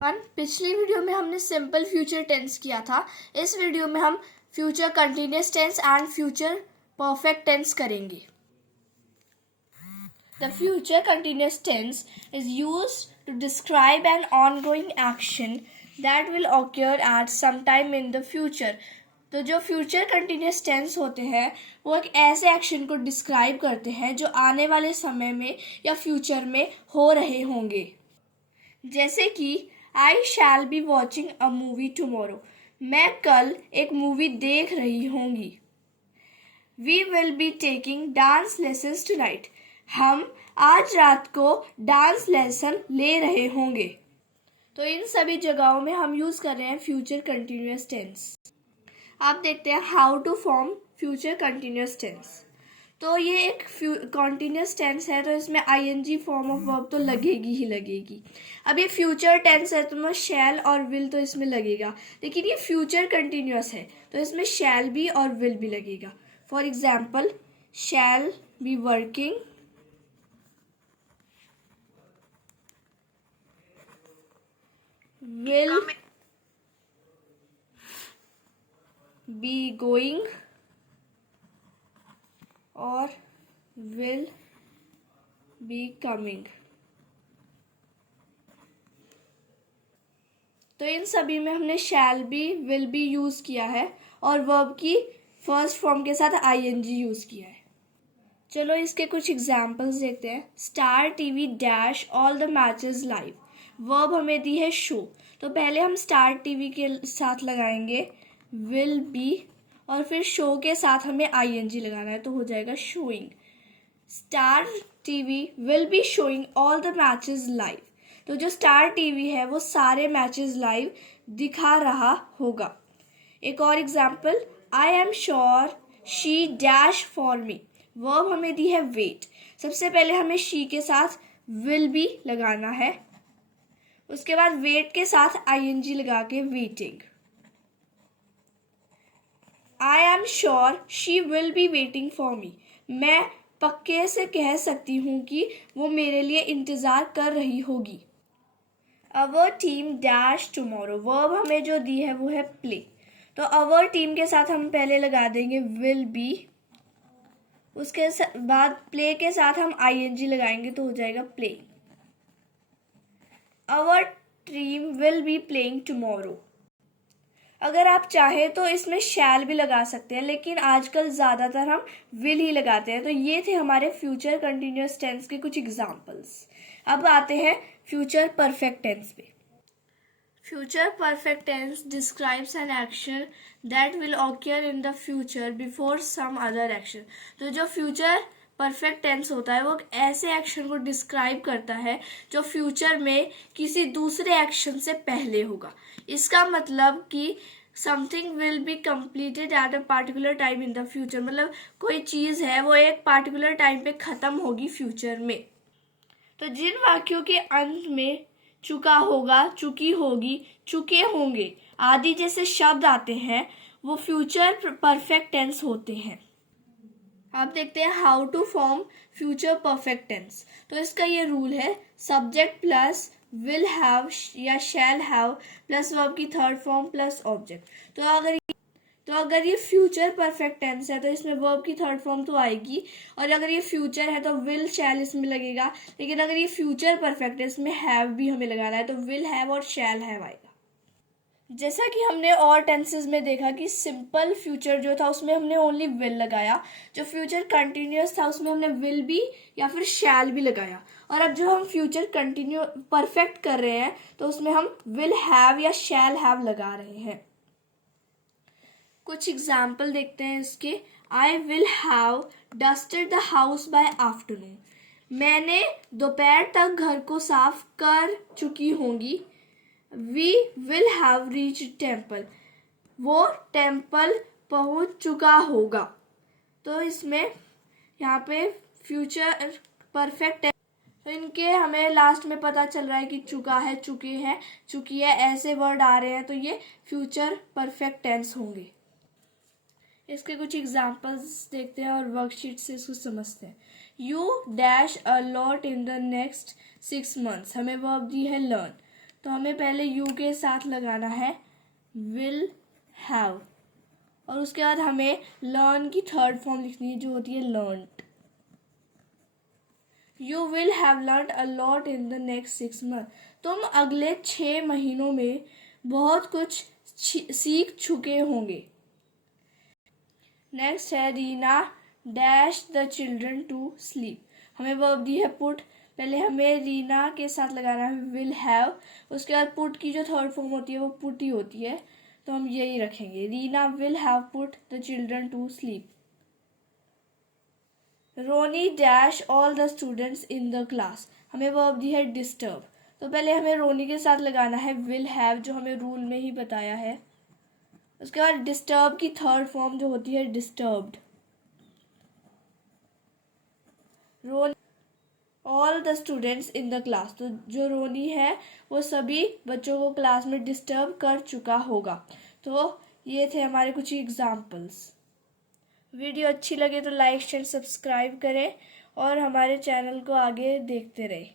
पिछली वीडियो में हमने सिंपल फ्यूचर टेंस किया था। इस वीडियो में हम future continuous tense and future perfect tense करेंगे। The future continuous tense is used to describe an ongoing action that will occur at some time in the future. तो जो future continuous tense होते हैं वो एक ऐसे एक्शन को describe करते हैं जो आने वाले समय में या फ्यूचर में हो रहे होंगे। जैसे कि I shall be watching a movie tomorrow, मैं कल एक मूवी देख रही होंगी। We will be taking dance lessons tonight, हम आज रात को डांस लेसन ले रहे होंगे। तो इन सभी जगहों में हम यूज कर रहे हैं फ्यूचर कंटिन्यूअस टेंस। आप देखते हैं how to form future continuous tense. तो ये एक कॉन्टिन्यूस टेंस है, तो इसमें आईएनजी फॉर्म ऑफ वर्ब तो लगेगी ही लगेगी। अब ये फ्यूचर टेंस है तो मैं शैल और विल तो इसमें लगेगा, लेकिन ये फ्यूचर कंटिन्यूअस है तो इसमें शैल भी और विल भी लगेगा। For example, shall be working, will be going और will be coming। तो इन सभी में हमने shall be, will be use किया है और verb की फर्स्ट फॉर्म के साथ ing यूज किया है। चलो इसके कुछ एग्जाम्पल्स देखते हैं। Star TV dash all the matches live, verb हमें दी है शो, तो पहले हम स्टार टीवी के साथ लगाएंगे विल बी और फिर शो के साथ हमें ing लगाना है, तो हो जाएगा showing. Star TV will be showing all the matches live, तो जो स्टार टीवी है वो सारे मैचेस लाइव दिखा रहा होगा। एक और example, I am sure she dash for me, verb हमें दी है वेट, सबसे पहले हमें शी के साथ विल बी लगाना है, उसके बाद वेट के साथ ing लगा के waiting. I am sure she will be waiting for me, मैं पक्के से कह सकती हूँ कि वो मेरे लिए इंतज़ार कर रही होगी। Our team dash tomorrow, verb हमें जो दी है वो है प्ले, तो अवर टीम के साथ हम पहले लगा देंगे विल बी, उसके बाद प्ले के साथ हम ing लगाएंगे तो हो जाएगा playing. Our team will be playing tomorrow. अगर आप चाहें तो इसमें शैल भी लगा सकते हैं, लेकिन आजकल ज़्यादातर हम विल ही लगाते हैं। तो ये थे हमारे फ्यूचर कंटिन्यूअस टेंस के कुछ एग्जांपल्स। अब आते हैं फ्यूचर परफेक्ट टेंस पे। Future perfect tense describes an action that will occur in the future before some other action. तो जो फ्यूचर परफेक्ट टेंस होता है वो ऐसे एक्शन को डिस्क्राइब करता है जो फ्यूचर में किसी दूसरे एक्शन से पहले होगा। इसका मतलब कि something will be completed at a particular time in the future, मतलब कोई चीज़ है वो एक पार्टिकुलर टाइम पे ख़त्म होगी फ्यूचर में। तो जिन वाक्यों के अंत में चुका होगा, चुकी होगी, चुके होंगे आदि जैसे शब्द आते हैं वो फ्यूचर परफेक्ट टेंस होते हैं। आप देखते हैं how to form future perfect tense. तो इसका ये रूल है, सब्जेक्ट प्लस विल हैव या शैल हैव प्लस वर्ब की थर्ड फॉर्म प्लस ऑब्जेक्ट। तो अगर ये फ्यूचर परफेक्ट टेंस है तो इसमें वर्ब की थर्ड फॉर्म तो आएगी, और अगर ये फ्यूचर है तो विल शैल इसमें लगेगा, लेकिन अगर ये फ्यूचर परफेक्ट है इसमें हैव भी हमें लगाना है, तो विल हैव और शैल हैव आएगा। जैसा कि हमने और टेंसेस में देखा कि सिंपल फ्यूचर जो था उसमें हमने ओनली विल लगाया, जो फ्यूचर कंटिन्यूअस था उसमें हमने विल भी या फिर शैल भी लगाया, और अब जो हम फ्यूचर कंटिन्यू परफेक्ट कर रहे हैं तो उसमें हम विल हैव या शैल हैव लगा रहे हैं। कुछ एग्जाम्पल देखते हैं इसके। I will have dusted the house by afternoon, मैंने दोपहर तक घर को साफ कर चुकी होंगी। We will have reach temple, वो टेम्पल पहुंच चुका होगा। तो इसमें यहाँ पे फ्यूचर परफेक्ट है, तो इनके हमें लास्ट में पता चल रहा है कि चुका है, चुके हैं, चुकी है, ऐसे वर्ड आ रहे हैं तो ये फ्यूचर परफेक्ट टेंस होंगे। इसके कुछ एग्जाम्पल्स देखते हैं और वर्कशीट से इसको समझते हैं। You dash a lot in the next 6 months, हमें वर्ब दी है लर्न, तो हमें पहले यू के साथ लगाना है विल हैव, और उसके बाद हमें लर्न की थर्ड फॉर्म लिखनी है जो होती है learned. You will have learn a lot in the next 6 month. तुम अगले 6 महीनों में बहुत कुछ सीख चुके होंगे। नेक्स्ट है Reena dash the children to sleep. हमें वर्ब दी है पुट, पहले हमें रीना के साथ लगाना है विल हैव, उसके बाद पुट की जो थर्ड फॉर्म होती है वो पुट ही होती है, तो हम यही रखेंगे, Reena will have put the children to sleep. Ronnie dash all the students in the class. हमें वर्ब दी है डिस्टर्ब, तो पहले हमें रोनी के साथ लगाना है विल हैव जो हमें रूल में ही बताया है, उसके बाद डिस्टर्ब की थर्ड फॉर्म जो होती है disturbed. Ronnie all the students in the class, तो जो रोनी है वो सभी बच्चों को क्लास में डिस्टर्ब कर चुका होगा। तो ये थे हमारे कुछ एग्जाम्पल्स। वीडियो अच्छी लगे तो लाइक शेयर सब्सक्राइब करें और हमारे चैनल को आगे देखते रहें।